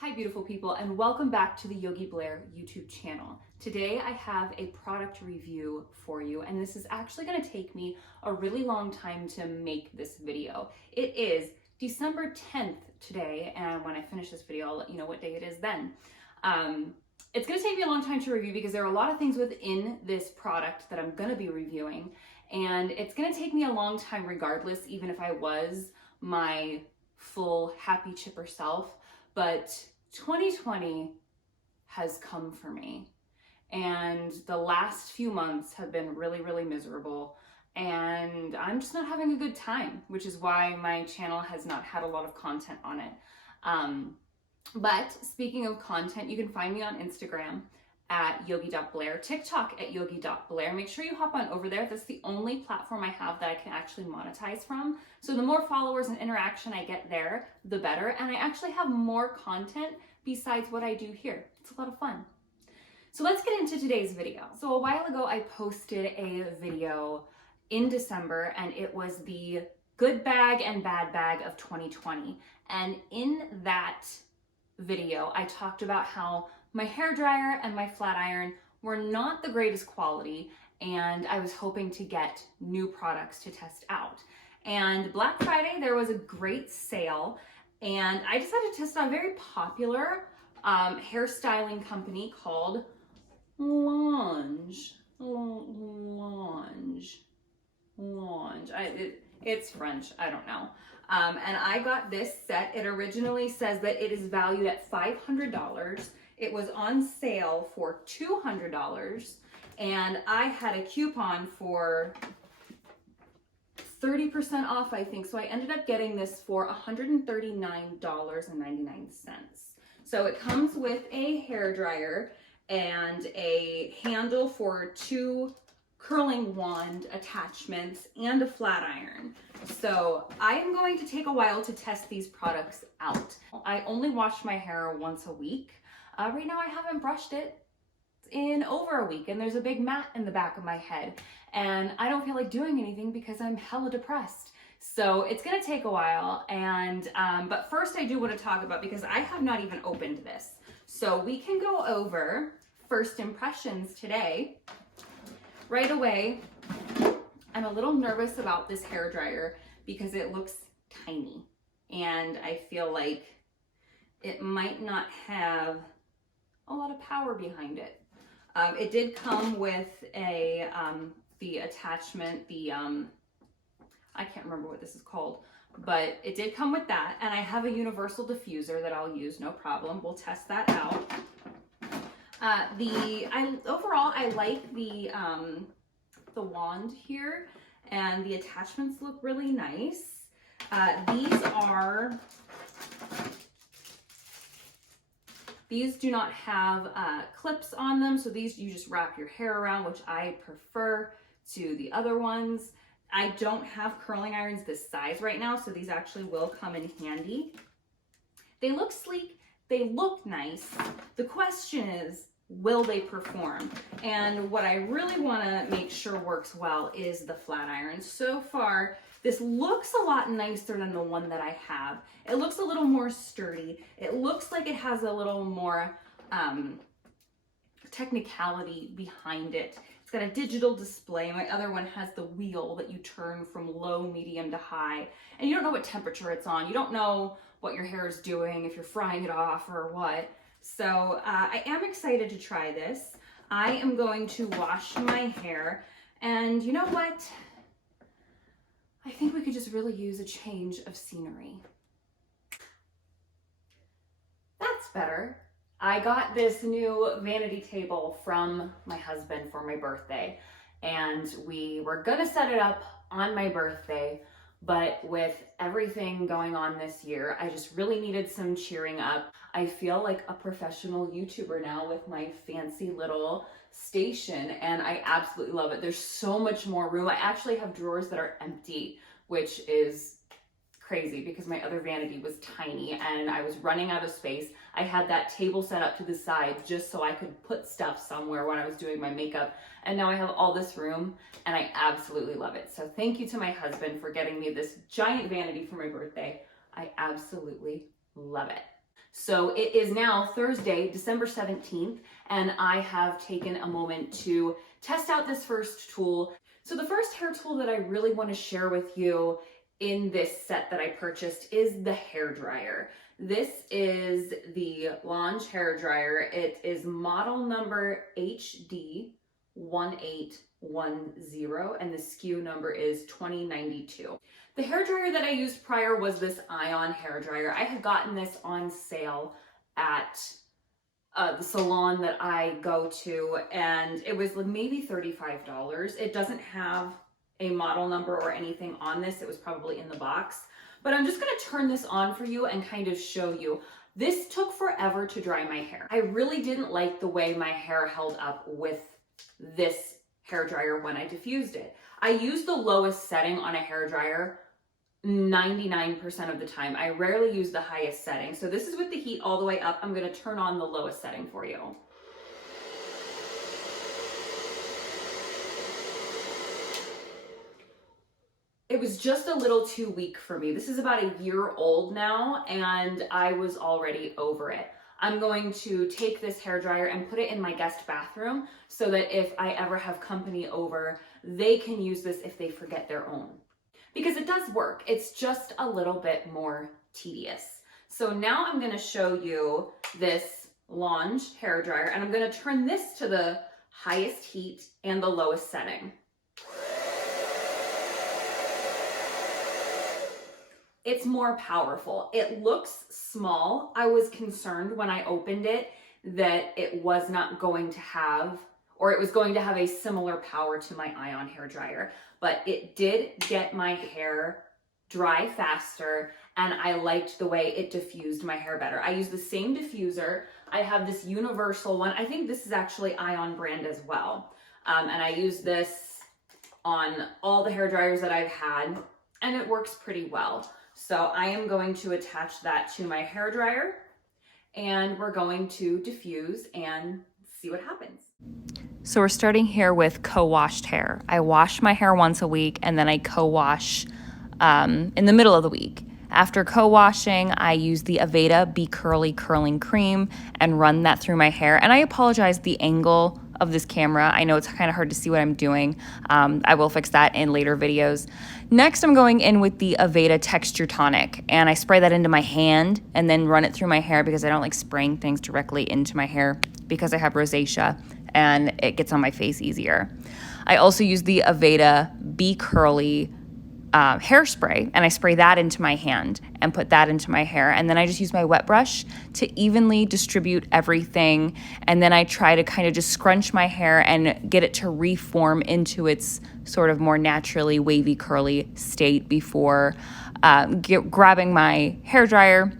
Hi beautiful people, and welcome back to the Yogi Blair YouTube channel. Today I have a product review for you, and this is actually going to take me a really long time to make this video. It is December 10th today, and when I finish this video I'll let you know what day it is then. It's going to take me a long time to review because there are a lot of things within this product that I'm going to be reviewing, and it's going to take me a long time regardless, even if I was my full happy chipper self. But 2020 has come for me, and the last few months have been really miserable, and I'm just not having a good time, which is why my channel has not had a lot of content on it. But speaking of content, you can find me on Instagram at yogi.blair, TikTok at yogi.blair. Make sure you hop on over there. That's the only platform I have that I can actually monetize from. So the more followers and interaction I get there, the better. And I actually have more content besides what I do here. It's a lot of fun. So let's get into today's video. So a while ago, I posted a video in December, and it was the good bag and bad bag of 2020. And in that video, I talked about how my hair dryer and my flat iron were not the greatest quality, and I was hoping to get new products to test out. And Black Friday, there was a great sale, and I decided to test out a very popular hairstyling company called It's French, I don't know. And I got this set. It originally says that it is valued at $500. It was on sale for $200, and I had a coupon for 30% off, I think. So I ended up getting this for $139.99. So it comes with a hair dryer and a handle for 2 curling wand attachments and a flat iron. So I am going to take a while to test these products out. I only wash my hair once a week. Right now I haven't brushed it in over a week, and there's a big mat in the back of my head, and I don't feel like doing anything because I'm hella depressed. So it's gonna take a while, and but first I do want to talk about, because I have not even opened this. So we can go over first impressions today. Right away, I'm a little nervous about this hair dryer because it looks tiny, and I feel like it might not have a lot of power behind it. It did come with a the attachment, I can't remember what this is called, but it did come with that, and I have a universal diffuser that I'll use, no problem. We'll test that out. Overall I like the wand here, and the attachments look really nice. These do not have clips on them, so these you just wrap your hair around, which I prefer to the other ones. I don't have curling irons this size right now, so these actually will come in handy. They look sleek, they look nice. The question is, will they perform? And what I really want to make sure works well is the flat iron. So far, this looks a lot nicer than the one that I have. It looks a little more sturdy. It looks like it has a little more technicality behind it. It's got a digital display. My other one has the wheel that you turn from low, medium to high, and you don't know what temperature it's on. You don't know what your hair is doing, if you're frying it off or what. So I am excited to try this. I am going to wash my hair, and you know what? I think we could just really use a change of scenery. That's better. I got this new vanity table from my husband for my birthday, and we were gonna set it up on my birthday, but with everything going on this year, I just really needed some cheering up. I feel like a professional YouTuber now with my fancy little station, and I absolutely love it. There's so much more room. I actually have drawers that are empty, which is crazy because my other vanity was tiny and I was running out of space. I had that table set up to the side just so I could put stuff somewhere when I was doing my makeup, and now I have all this room, and I absolutely love it. So thank you to my husband for getting me this giant vanity for my birthday. I absolutely love it. So it is now Thursday, December 17th, and I have taken a moment to test out this first tool. So the first hair tool that I really want to share with you in this set that I purchased is the hair dryer. This is the Lange hair dryer. It is model number HD1810 and the SKU number is 2092. The hair dryer that I used prior was this ion hair dryer. I had gotten this on sale at the salon that I go to, and it was maybe $35. It doesn't have a model number or anything on this. It was probably in the box, but I'm just gonna turn this on for you and kind of show you. This took forever to dry my hair. I really didn't like the way my hair held up with this hair dryer when I diffused it. I use the lowest setting on a hair dryer 99% of the time. I rarely use the highest setting. So this is with the heat all the way up. I'm gonna turn on the lowest setting for you. It was just a little too weak for me. This is about a year old now, and I was already over it. I'm going to take this hair dryer and put it in my guest bathroom so that if I ever have company over, they can use this if they forget their own. Because it does work. It's just a little bit more tedious. So now I'm gonna show you this Lange hair dryer, and I'm gonna turn this to the highest heat and the lowest setting. It's more powerful. It looks small. I was concerned when I opened it that it was not going to have, or it was going to have a similar power to my ion hair dryer, but it did get my hair dry faster, and I liked the way it diffused my hair better. I use the same diffuser. I have this universal one. I think this is actually Ion brand as well. And I use this on all the hair dryers that I've had, and it works pretty well. So I am going to attach that to my hair dryer, and we're going to diffuse and see what happens. So we're starting here with co-washed hair. I wash my hair once a week, and then I co-wash in the middle of the week. After co-washing, I use the Aveda Be Curly Curling Cream and run that through my hair. And I apologize, the angle of this camera, I know it's kind of hard to see what I'm doing. I will fix that in later videos. Next, I'm going in with the Aveda Texture Tonic, and I spray that into my hand and then run it through my hair because I don't like spraying things directly into my hair because I have rosacea and it gets on my face easier. I also use the Aveda Be Curly hairspray, and I spray that into my hand and put that into my hair, and then I just use my wet brush to evenly distribute everything, and then I try to kind of just scrunch my hair and get it to reform into its sort of more naturally wavy curly state before grabbing my hair dryer.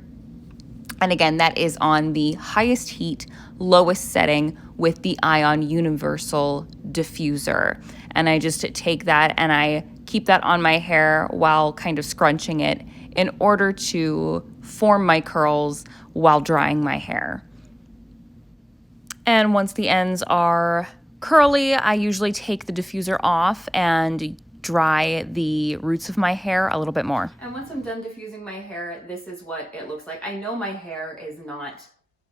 And again, that is on the highest heat, lowest setting with the Ion Universal Diffuser. And I just take that and I keep that on my hair while kind of scrunching it in order to form my curls while drying my hair. And once the ends are curly, I usually take the diffuser off and dry the roots of my hair a little bit more. And once I'm done diffusing my hair, this is what it looks like. I know my hair is not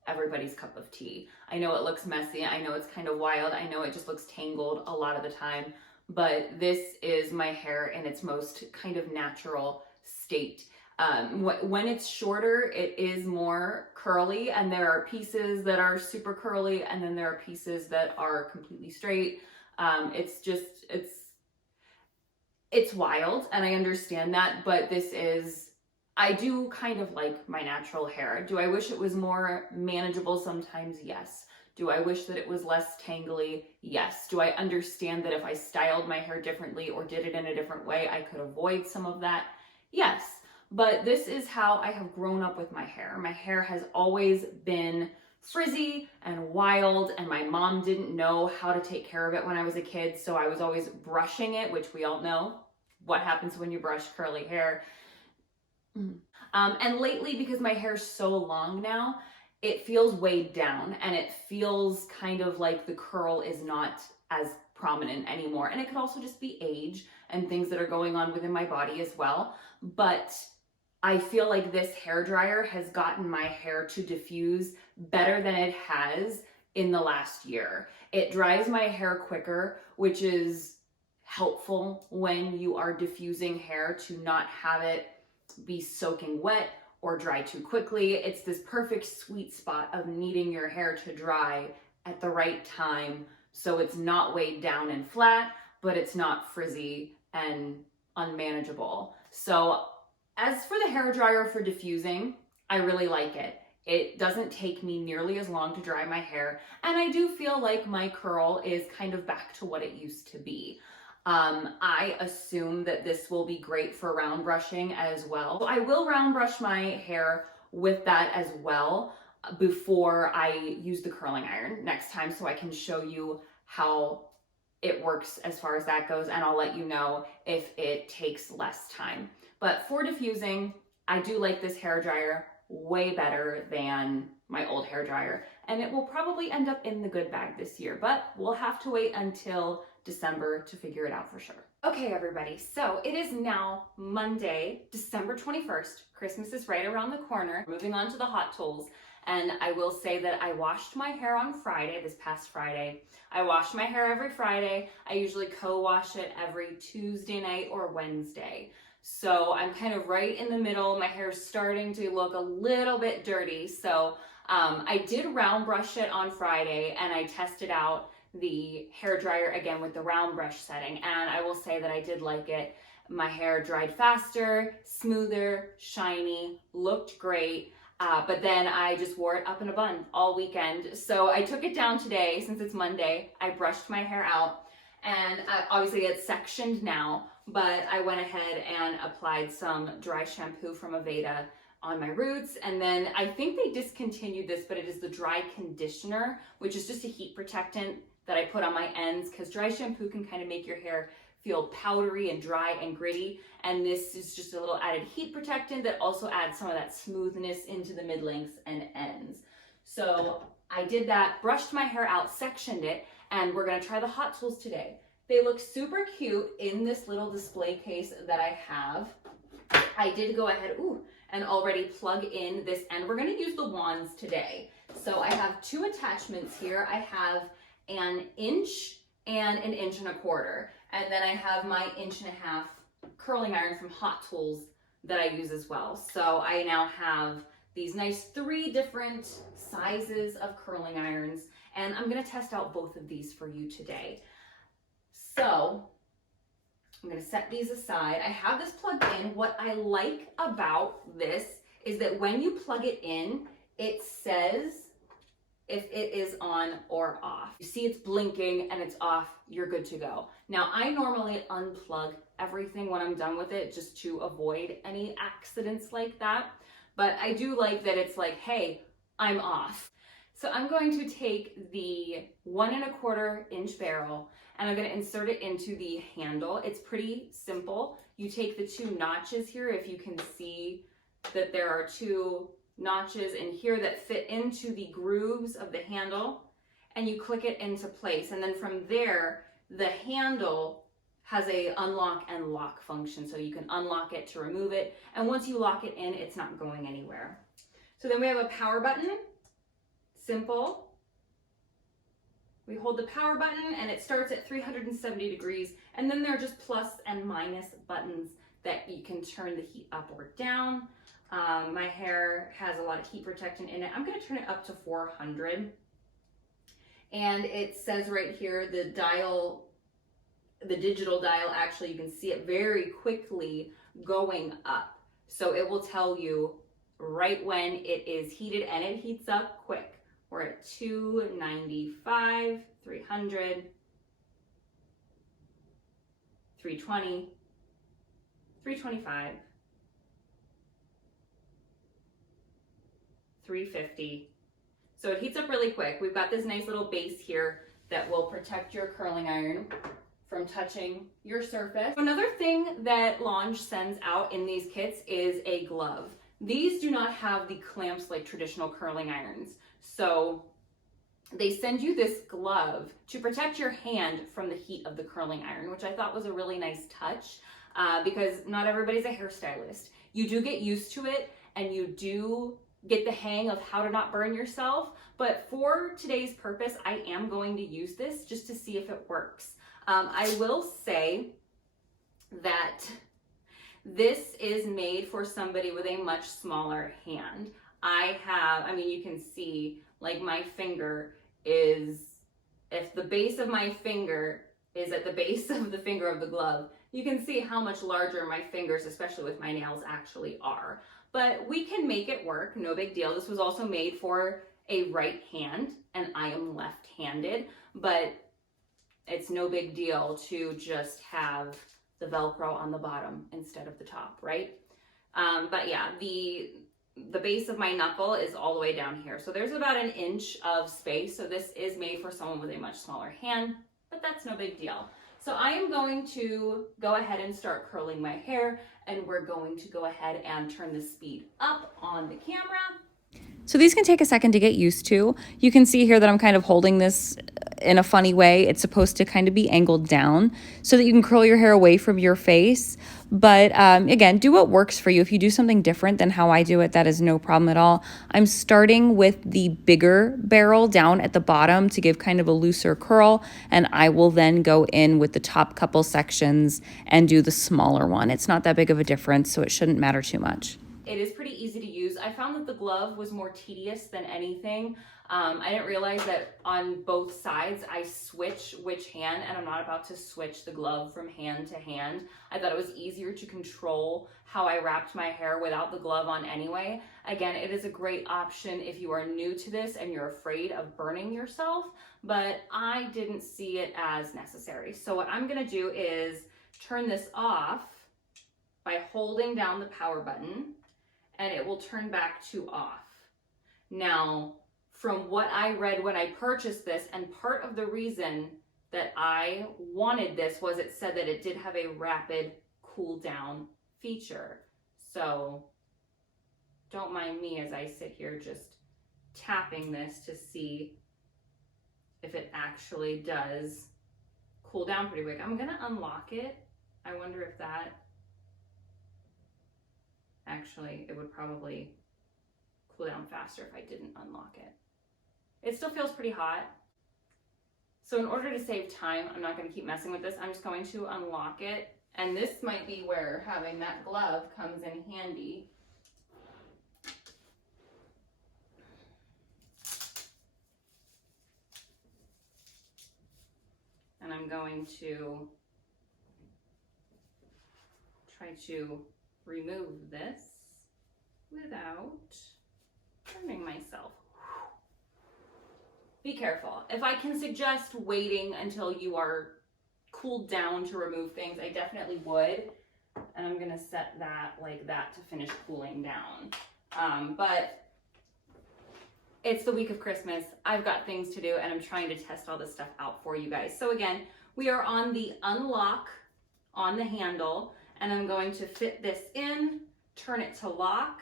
everybody's cup of tea. I know it looks messy. I know it's kind of wild. I know it just looks tangled a lot of the time, but this is my hair in its most kind of natural state. When it's shorter, it is more curly, and there are pieces that are super curly, and then there are pieces that are completely straight. It's wild, and I understand that, but I do kind of like my natural hair. Do I wish it was more manageable sometimes? Yes. Do I wish that it was less tangly? Yes. Do I understand that if I styled my hair differently or did it in a different way, I could avoid some of that? Yes. But this is how I have grown up with my hair. My hair has always been frizzy and wild, and my mom didn't know how to take care of it when I was a kid, so I was always brushing it, which we all know what happens when you brush curly hair. And lately, because my hair is so long now, it feels weighed down, and it feels kind of like the curl is not as prominent anymore. And it could also just be age and things that are going on within my body as well. But I feel like this hair dryer has gotten my hair to diffuse better than it has in the last year. It dries my hair quicker, which is helpful when you are diffusing hair to not have it be soaking wet or dry too quickly. It's this perfect sweet spot of needing your hair to dry at the right time so it's not weighed down and flat, but it's not frizzy and unmanageable. So as for the hair dryer for diffusing, I really like it. It doesn't take me nearly as long to dry my hair, and I do feel like my curl is kind of back to what it used to be. I assume that this will be great for round brushing as well. So I will round brush my hair with that as well before I use the curling iron next time, so I can show you how it works as far as that goes, and I'll let you know if it takes less time. But for diffusing, I do like this hair dryer way better than my old hair dryer, and it will probably end up in the good bag this year, but we'll have to wait until December to figure it out for sure. Okay, everybody, so it is now Monday, December 21st. Christmas is right around the corner. Moving on to the hot tools, and I will say that I washed my hair on Friday, this past Friday. I wash my hair every Friday. I usually co-wash it every Tuesday night or Wednesday. So I'm kind of right in the middle. My hair is starting to look a little bit dirty. So I did round brush it on Friday, and I tested out the hair dryer again with the round brush setting, and I will say that I did like it. My hair dried faster, smoother, shiny, looked great. But then I just wore it up in a bun all weekend. So I took it down today, since it's Monday. I brushed my hair out, and obviously it's sectioned now, but I went ahead and applied some dry shampoo from Aveda on my roots. And then I think they discontinued this, but it is the dry conditioner, which is just a heat protectant that I put on my ends, because dry shampoo can kind of make your hair feel powdery and dry and gritty, and this is just a little added heat protectant that also adds some of that smoothness into the mid-lengths and ends. So I did that, brushed my hair out, sectioned it, and we're gonna try the hot tools today. They look super cute in this little display case that I have. I did go ahead and already plug in this end. We're gonna use the wands today. So I have two attachments here. I have an inch and an inch and a quarter. And then I have my 1.5 inch curling iron from Hot Tools that I use as well. So I now have these nice 3 different sizes of curling irons, and I'm gonna test out both of these for you today. So I'm gonna set these aside. I have this plugged in. What I like about this is that when you plug it in, it says if it is on or off. You see it's blinking and it's off, you're good to go. Now, I normally unplug everything when I'm done with it just to avoid any accidents like that. But I do like that it's like, hey, I'm off. So I'm going to take the 1.25 inch barrel and I'm gonna insert it into the handle. It's pretty simple. You take the 2 notches here, if you can see that there are 2 notches in here that fit into the grooves of the handle, and you click it into place. And then from there, the handle has a unlock and lock function, so you can unlock it to remove it. And once you lock it in, it's not going anywhere. So then we have a power button, simple. We hold the power button and it starts at 370 degrees. And then there are just plus and minus buttons that you can turn the heat up or down. My hair has a lot of heat protectant in it. I'm gonna turn it up to 400. And it says right here, the dial, the digital dial, actually, you can see it very quickly going up. So it will tell you right when it is heated, and it heats up quick. We're at 295, 300, 320, 325, 350. So it heats up really quick. We've got this nice little base here that will protect your curling iron from touching your surface. Another thing that Lange sends out in these kits is a glove. These do not have the clamps like traditional curling irons. So they send you this glove to protect your hand from the heat of the curling iron, which I thought was a really nice touch because not everybody's a hairstylist. You do get used to it and you do get the hang of how to not burn yourself. But for today's purpose, I am going to use this just to see if it works. I will say that this is made for somebody with a much smaller hand. I mean, you can see like my finger is, if the base of my finger is at the base of the finger of the glove, you can see how much larger my fingers, especially with my nails, actually are. But we can make it work, no big deal. This was also made for a right hand, and I am left-handed, but it's no big deal to just have the Velcro on the bottom instead of the top, right? But yeah, the base of my knuckle is all the way down here. So there's about an inch of space. So this is made for someone with a much smaller hand, but that's no big deal. So I am going to go ahead and start curling my hair, and we're going to go ahead and turn the speed up on the camera. So these can take a second to get used to. You can see here that I'm kind of holding this in a funny way. It's supposed to kind of be angled down so that you can curl your hair away from your face. But again, do what works for you. If you do something different than how I do it, that is no problem at all. I'm starting with the bigger barrel down at the bottom to give kind of a looser curl, and I will then go in with the top couple sections and do the smaller one. It's not that big of a difference, so it shouldn't matter too much. It is pretty easy to use. I found that the glove was more tedious than anything. I didn't realize that on both sides I switch which hand, and I'm not about to switch the glove from hand to hand. I thought it was easier to control how I wrapped my hair without the glove on anyway. Again, it is a great option if you are new to this and you're afraid of burning yourself, but I didn't see it as necessary. So what I'm gonna do is turn this off by holding down the power button, and it will turn back to off. Now, from what I read when I purchased this, and part of the reason that I wanted this was it said that it did have a rapid cool down feature. So don't mind me as I sit here just tapping this to see if it actually does cool down pretty quick. I'm gonna unlock it. I wonder if that, actually, it would probably cool down faster if I didn't unlock it. It still feels pretty hot. So in order to save time, I'm not going to keep messing with this. I'm just going to unlock it. And this might be where having that glove comes in handy. And I'm going to try to remove this without burning myself. Be careful. If I can suggest waiting until you are cooled down to remove things, I definitely would. And I'm gonna set that like that to finish cooling down. But it's the week of Christmas. I've got things to do, and I'm trying to test all this stuff out for you guys. So again, we are on the unlock on the handle, and I'm going to fit this in, turn it to lock,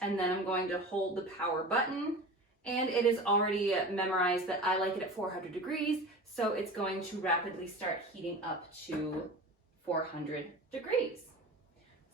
and then I'm going to hold the power button. And it is already memorized that I like it at 400 degrees, so it's going to rapidly start heating up to 400 degrees.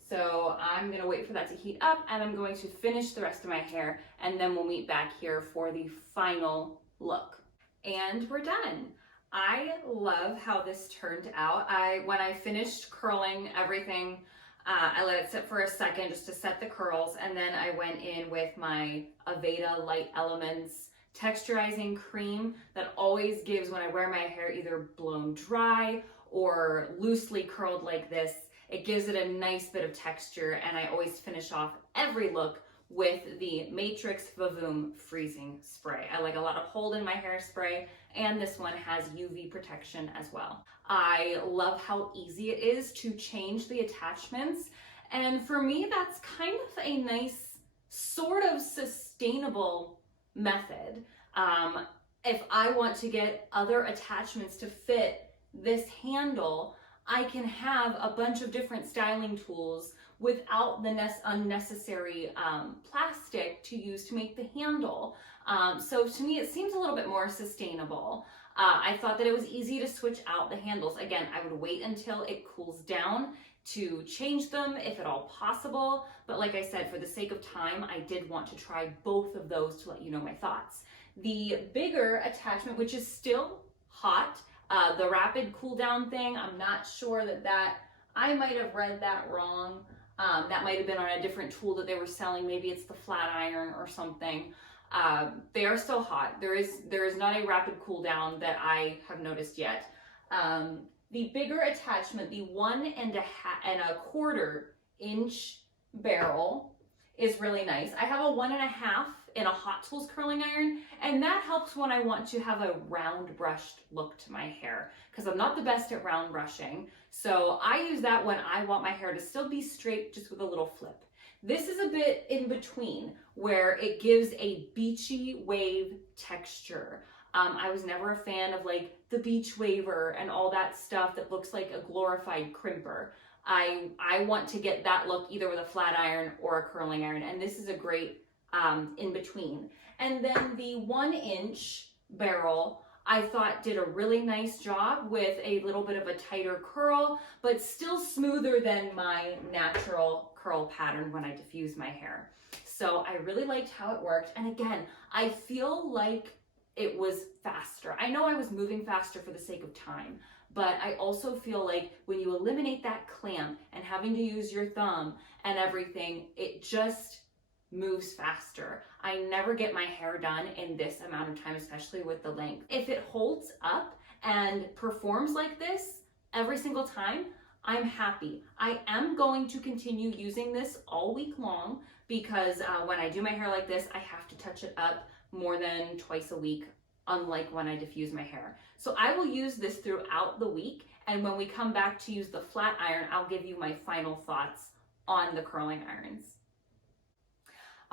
So I'm gonna wait for that to heat up, and I'm going to finish the rest of my hair, and then we'll meet back here for the final look. And we're done. I love how this turned out. When I finished curling everything, I let it sit for a second just to set the curls, and then I went in with my Aveda Light Elements texturizing cream that always gives, when I wear my hair either blown dry or loosely curled like this, it gives it a nice bit of texture, and I always finish off every look with the Matrix Vavoom freezing spray. I like a lot of hold in my hairspray, and this one has UV protection as well. I love how easy it is to change the attachments, and for me that's kind of a nice sort of sustainable method. If I want to get other attachments to fit this handle, I can have a bunch of different styling tools without the unnecessary plastic to use to make the handle. So to me, it seems a little bit more sustainable. I thought that it was easy to switch out the handles. Again, I would wait until it cools down, to change them if at all possible. But like I said, for the sake of time, I did want to try both of those to let you know my thoughts. The bigger attachment, which is still hot, the rapid cool down thing, I'm not sure that I might have read that wrong. That might have been on a different tool that they were selling. Maybe it's the flat iron or something. They are still hot. There is not a rapid cool down that I have noticed yet. The bigger attachment, the 1.25 inch barrel, is really nice. I have a 1.5 in a Hot Tools curling iron, and that helps when I want to have a round brushed look to my hair, because I'm not the best at round brushing. So I use that when I want my hair to still be straight, just with a little flip. This is a bit in between, where it gives a beachy wave texture. I was never a fan of like the beach waver and all that stuff that looks like a glorified crimper. I want to get that look either with a flat iron or a curling iron, and this is a great in between. And then the 1 inch barrel, I thought did a really nice job with a little bit of a tighter curl, but still smoother than my natural curl pattern when I diffuse my hair. So I really liked how it worked. And again, I feel like it was faster. I know I was moving faster for the sake of time, but I also feel like when you eliminate that clamp and having to use your thumb and everything, it just moves faster. I never get my hair done in this amount of time, especially with the length. If it holds up and performs like this every single time, I'm happy. I am going to continue using this all week long, because when I do my hair like this, I have to touch it up more than twice a week, unlike when I diffuse my hair. So I will use this throughout the week, and when we come back to use the flat iron, I'll give you my final thoughts on the curling irons.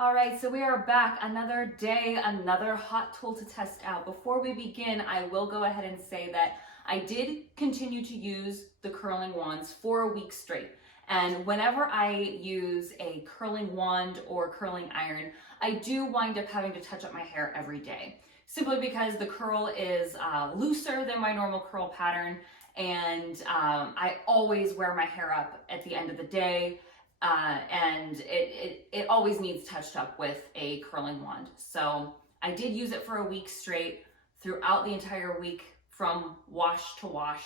All right, so we are back, another day, another hot tool to test out. Before we begin, I will go ahead and say that I did continue to use the curling wands for a week straight. And whenever I use a curling wand or curling iron, I do wind up having to touch up my hair every day, simply because the curl is looser than my normal curl pattern, and I always wear my hair up at the end of the day. And it always needs touched up with a curling wand. So I did use it for a week straight, throughout the entire week from wash to wash,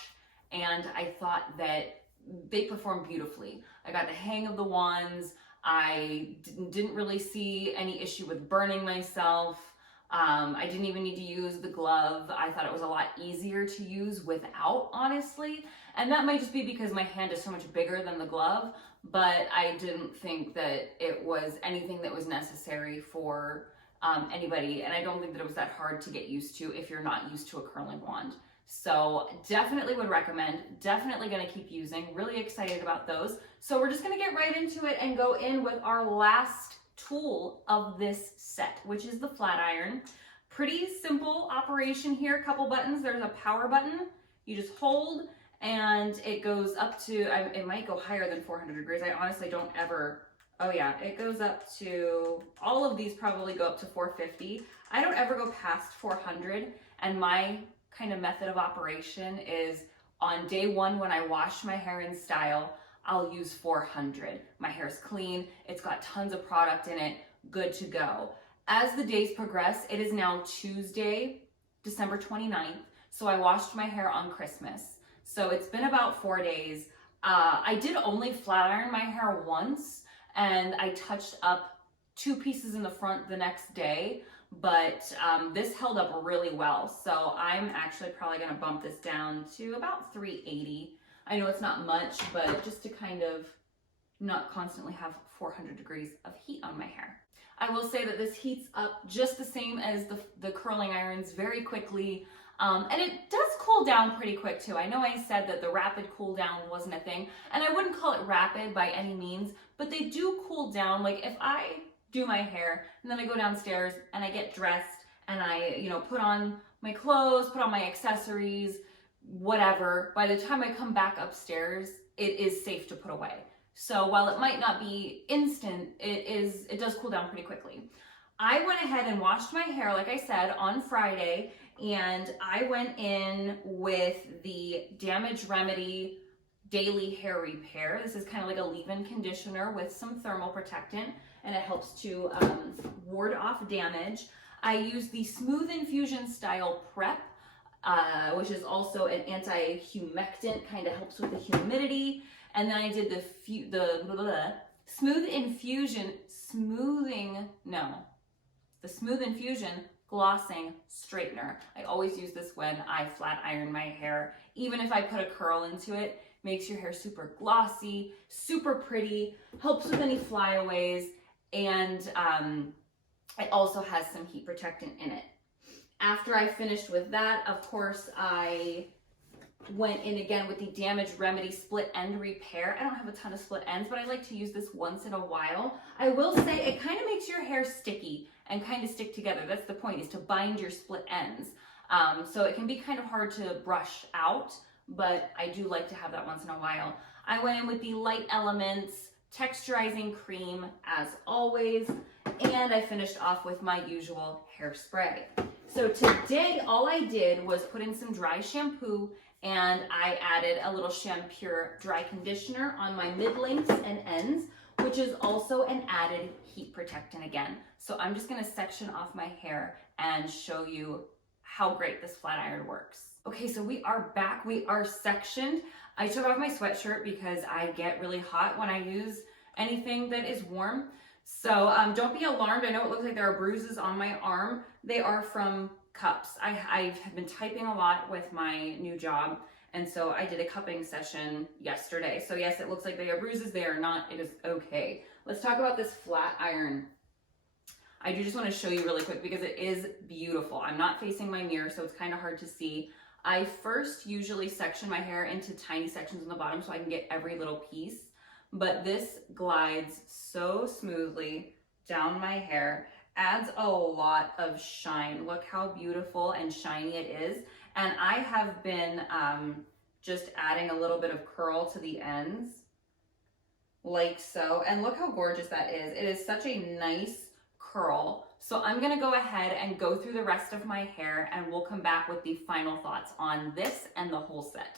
and I thought that they performed beautifully. I got the hang of the wands. I didn't really see any issue with burning myself. I didn't even need to use the glove. I thought it was a lot easier to use without, honestly. And that might just be because my hand is so much bigger than the glove, but I didn't think that it was anything that was necessary for anybody. And I don't think that it was that hard to get used to if you're not used to a curling wand. So definitely would recommend, definitely gonna keep using, really excited about those. So we're just gonna get right into it and go in with our last tool of this set, which is the flat iron. Pretty simple operation here, a couple buttons. There's a power button, you just hold, and it goes up to, it might go higher than 400 degrees. I honestly don't ever, oh yeah, it goes up to, all of these probably go up to 450. I don't ever go past 400, and my kind of method of operation is on day one when I wash my hair in style, I'll use 400. My hair's clean, it's got tons of product in it, good to go. As the days progress, it is now Tuesday, December 29th, so I washed my hair on Christmas. So it's been about 4 days. I did only flat iron my hair once, and I touched up 2 pieces in the front the next day, but this held up really well. So I'm actually probably gonna bump this down to about 380. I know it's not much, but just to kind of not constantly have 400 degrees of heat on my hair. I will say that this heats up just the same as the curling irons very quickly. And it does cool down pretty quick too. I know I said that the rapid cool down wasn't a thing, and I wouldn't call it rapid by any means, but they do cool down. Like if I do my hair and then I go downstairs and I get dressed and I, you know, put on my clothes, put on my accessories, whatever, by the time I come back upstairs, it is safe to put away. So while it might not be instant, it does cool down pretty quickly. I went ahead and washed my hair, like I said, on Friday, and I went in with the Damage Remedy daily hair repair. This is kind of like a leave-in conditioner with some thermal protectant, and it helps to ward off damage. I use the Smooth Infusion Style Prep, which is also an anti-humectant, kind of helps with the humidity. And then I did the Smooth Infusion Glossing Straightener. I always use this when I flat iron my hair. Even if I put a curl into it, makes your hair super glossy, super pretty, helps with any flyaways, and it also has some heat protectant in it. After I finished with that, of course, I went in again with the Damage Remedy Split End Repair. I don't have a ton of split ends, but I like to use this once in a while. I will say it kind of makes your hair sticky and kind of stick together. That's the point, is to bind your split ends. So it can be kind of hard to brush out, but I do like to have that once in a while. I went in with the Light Elements Texturizing Cream as always, and I finished off with my usual hairspray. So today, all I did was put in some dry shampoo, and I added a little Shampure dry conditioner on my mid-lengths and ends, which is also an added heat protectant again. So I'm just gonna section off my hair and show you how great this flat iron works. Okay, so we are back, we are sectioned. I took off my sweatshirt because I get really hot when I use anything that is warm. So don't be alarmed. I know it looks like there are bruises on my arm. They are from cups. I have been typing a lot with my new job, and so I did a cupping session yesterday. So yes, it looks like they are bruises. They are not. It is okay. Let's talk about this flat iron. I do just want to show you really quick because it is beautiful. I'm not facing my mirror, so it's kind of hard to see. I first usually section my hair into tiny sections on the bottom so I can get every little piece. But this glides so smoothly down my hair, adds a lot of shine. Look how beautiful and shiny it is. And I have been just adding a little bit of curl to the ends, like so. And look how gorgeous that is. It is such a nice curl. So I'm gonna go ahead and go through the rest of my hair, and we'll come back with the final thoughts on this and the whole set.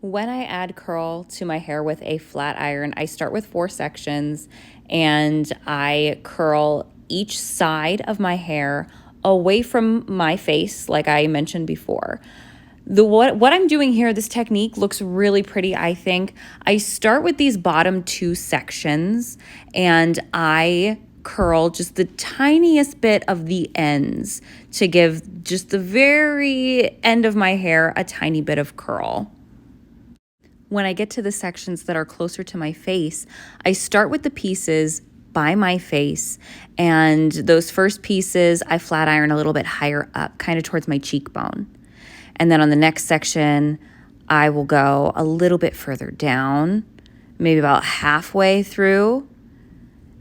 When I add curl to my hair with a flat iron, I start with 4 sections and I curl each side of my hair away from my face, like I mentioned before. What I'm doing here, this technique looks really pretty, I think. I start with these bottom 2 sections and I curl just the tiniest bit of the ends to give just the very end of my hair a tiny bit of curl. When I get to the sections that are closer to my face, I start with the pieces by my face, and those first pieces I flat iron a little bit higher up, kind of towards my cheekbone. And then on the next section, I will go a little bit further down, maybe about halfway through,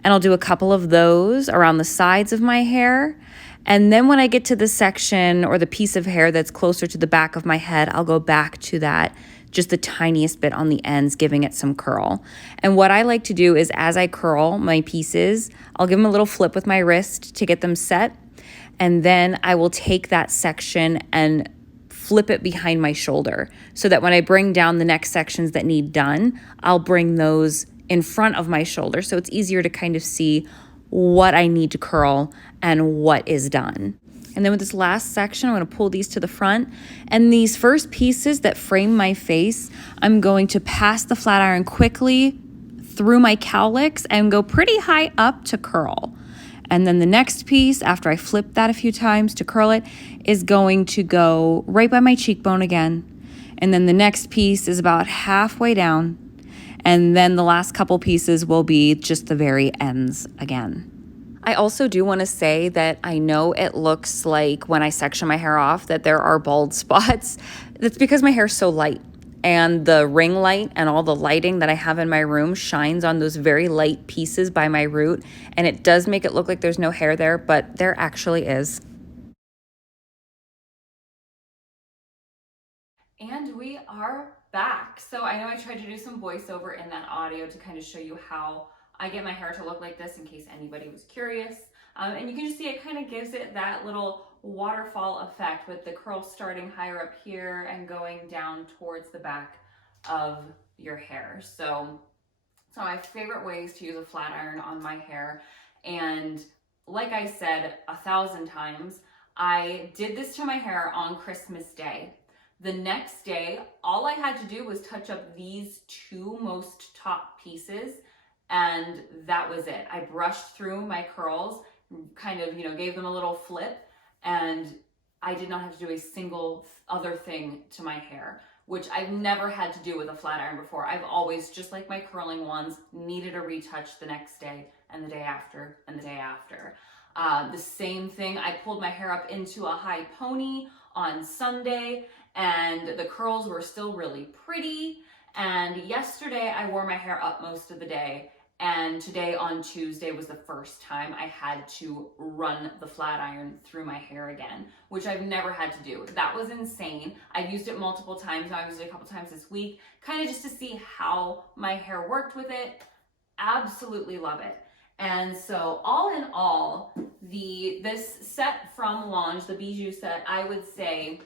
and I'll do a couple of those around the sides of my hair. And then when I get to the section or the piece of hair that's closer to the back of my head, I'll go back to that, just the tiniest bit on the ends, giving it some curl. And what I like to do is as I curl my pieces, I'll give them a little flip with my wrist to get them set. And then I will take that section and flip it behind my shoulder so that when I bring down the next sections that need done, I'll bring those in front of my shoulder. So it's easier to kind of see what I need to curl and what is done. And then with this last section, I'm going to pull these to the front. And these first pieces that frame my face, I'm going to pass the flat iron quickly through my cowlicks and go pretty high up to curl. And then the next piece, after I flip that a few times to curl it, is going to go right by my cheekbone again. And then the next piece is about halfway down. And then the last couple pieces will be just the very ends again. I also do want to say that I know it looks like when I section my hair off that there are bald spots. That's because my hair is so light, and the ring light and all the lighting that I have in my room shines on those very light pieces by my root, and it does make it look like there's no hair there, but there actually is. And we are back. So I know I tried to do some voiceover in that audio to kind of show you how I get my hair to look like this in case anybody was curious. And you can just see it kind of gives it that little waterfall effect with the curl starting higher up here and going down towards the back of your hair. So my favorite ways to use a flat iron on my hair. And like I said 1,000 times, I did this to my hair on Christmas Day. The next day, all I had to do was touch up these two most top pieces, and that was it. I brushed through my curls, kind of, gave them a little flip, and I did not have to do a single other thing to my hair, which I've never had to do with a flat iron before. I've always, just like my curling ones, needed a retouch the next day and the day after and the day after. The same thing, I pulled my hair up into a high pony on Sunday, and the curls were still really pretty. And yesterday I wore my hair up most of the day, and today on Tuesday was the first time I had to run the flat iron through my hair again, which I've never had to do. That was insane. I've used it multiple times. Now I've used it a couple times this week, kind of just to see how my hair worked with it. Absolutely love it. And so all in all, this set from Lange, the Bijou set, I would say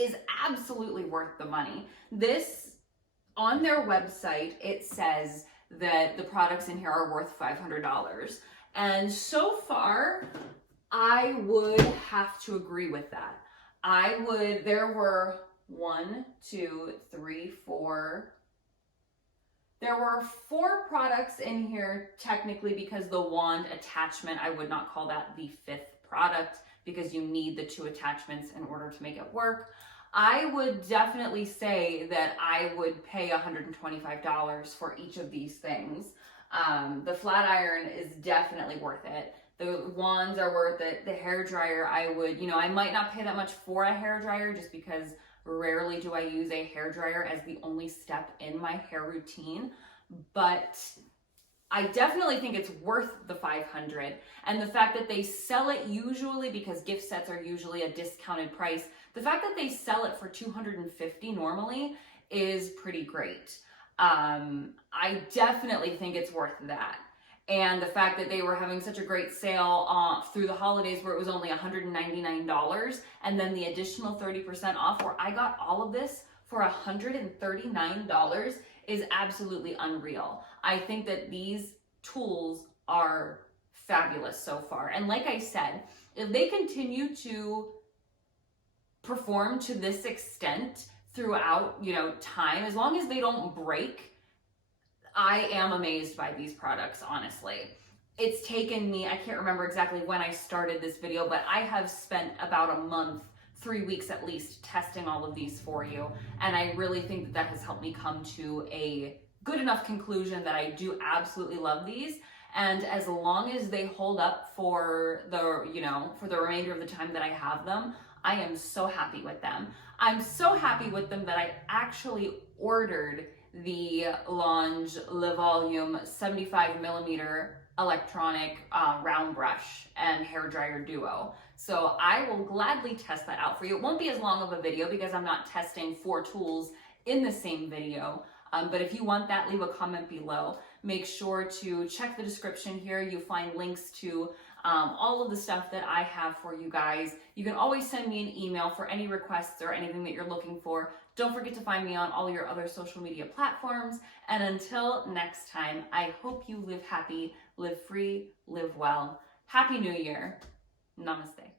is absolutely worth the money. This, on their website, it says that the products in here are worth $500. And so far, I would have to agree with that. There were there were 4 products in here technically, because the wand attachment, I would not call that the 5th product, because you need the 2 attachments in order to make it work. I would definitely say that I would pay $125 for each of these things. The flat iron is definitely worth it. The wands are worth it. The hair dryer, I might not pay that much for a hair dryer, just because rarely do I use a hair dryer as the only step in my hair routine, but I definitely think it's worth the $500. And the fact that they sell it usually, because gift sets are usually a discounted price, the fact that they sell it for $250 normally is pretty great. I definitely think it's worth that. And the fact that they were having such a great sale through the holidays, where it was only $199, and then the additional 30% off, where I got all of this for $139, is absolutely unreal. I think that these tools are fabulous so far. And like I said, if they continue to perform to this extent throughout, time, as long as they don't break, I am amazed by these products, honestly. It's taken me, I can't remember exactly when I started this video, but I have spent about a month, 3 weeks at least, testing all of these for you. And I really think that has helped me come to a good enough conclusion that I do absolutely love these. And as long as they hold up for the remainder of the time that I have them, I am so happy with them. I'm so happy with them that I actually ordered the Lange Le Volume 75mm electronic round brush and hair dryer duo. So I will gladly test that out for you. It won't be as long of a video because I'm not testing 4 tools in the same video. But if you want that, leave a comment below. Make sure to check the description here. You'll find links to all of the stuff that I have for you guys. You can always send me an email for any requests or anything that you're looking for. Don't forget to find me on all your other social media platforms. And until next time, I hope you live happy, live free, live well. Happy New Year. Namaste.